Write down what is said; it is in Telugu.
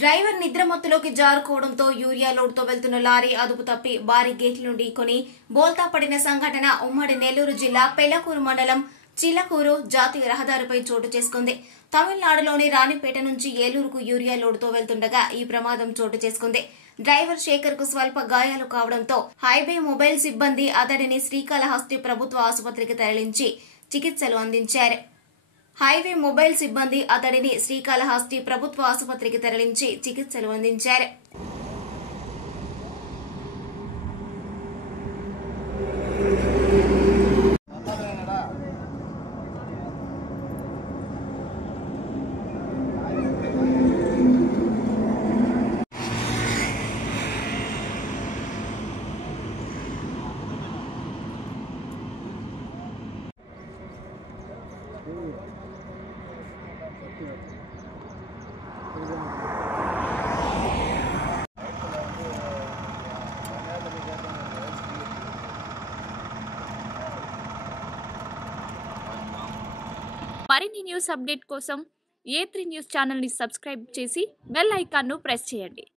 డ్రైవర్ నిద్రమత్తులోకి జారుకోవడంతో యూరియా లోడ్తో వెళ్తున్న లారీ అదుపు తప్పి భారీ గేట్ల నుండి కొని బోల్తా పడిన సంఘటన ఉమ్మడి నెల్లూరు జిల్లా పెళ్లకూరు మండలం చిల్లకూరు జాతీయ రహదారిపై చోటు చేసుకుంది. తమిళనాడులోని రాణిపేట నుంచి ఏలూరుకు యూరియా లోడ్తో వెళ్తుండగా ఈ ప్రమాదం చోటు చేసుకుంది. డ్రైవర్ శేఖర్ కు స్వల్ప గాయాలు కావడంతో హైవే మొబైల్ సిబ్బంది అతడిని శ్రీకాళహస్తి ప్రభుత్వ ఆసుపత్రికి తరలించి చికిత్సలు అందించారు. హైవే మొబైల్ సిబ్బంది అతడిని శ్రీకాళహస్తి ప్రభుత్వ ఆసుపత్రికి తరలించి చికిత్సలు అందించారు. మరిన్ని న్యూస్ అప్డేట్ కోసం A3 న్యూస్ ఛానల్ ని సబ్స్క్రైబ్ చేసి బెల్ ఐకాన్ ను ప్రెస్ చేయండి.